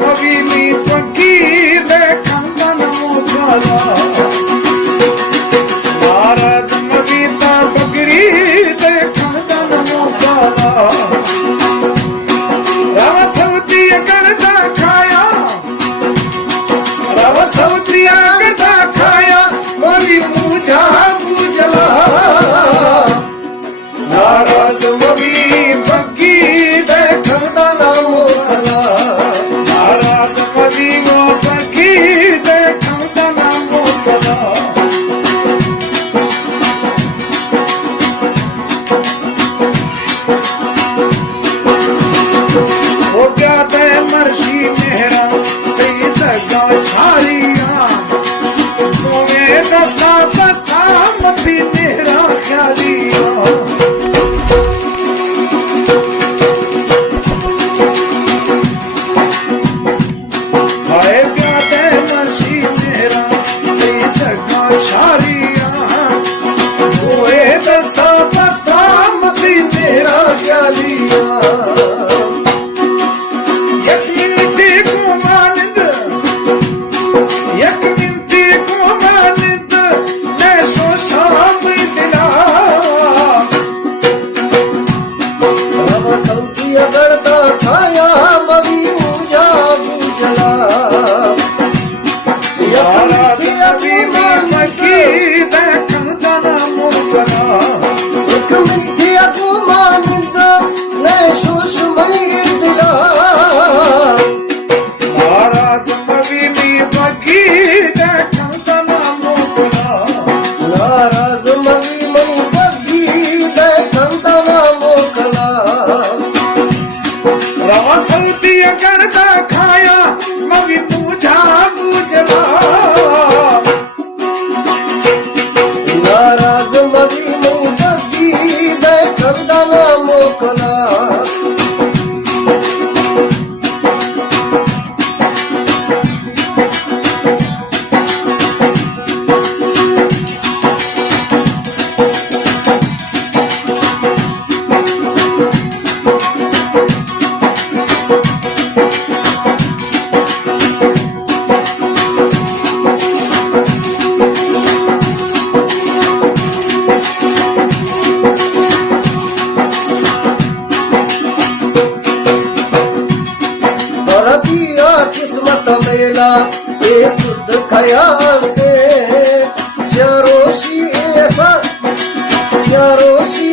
मवीनी पकी देखंदन मोकला महाराज मवीता बकरी देखंदन मोकला राव सवती करता खाया राव सवती करता खाया मवी पूजा पूजला नाराज मवी बकी देखंदन मोकला नाराज मवी वो बकी देखंदन मोकला हो गया ते मर्शी मेरा ते दगा छालिया तुम्हें दस्ता दस्ता मती मेरा ख्यालिया किस्मत मेला ये शुद्ध खयाल से चारोशी ऐसा चारोशी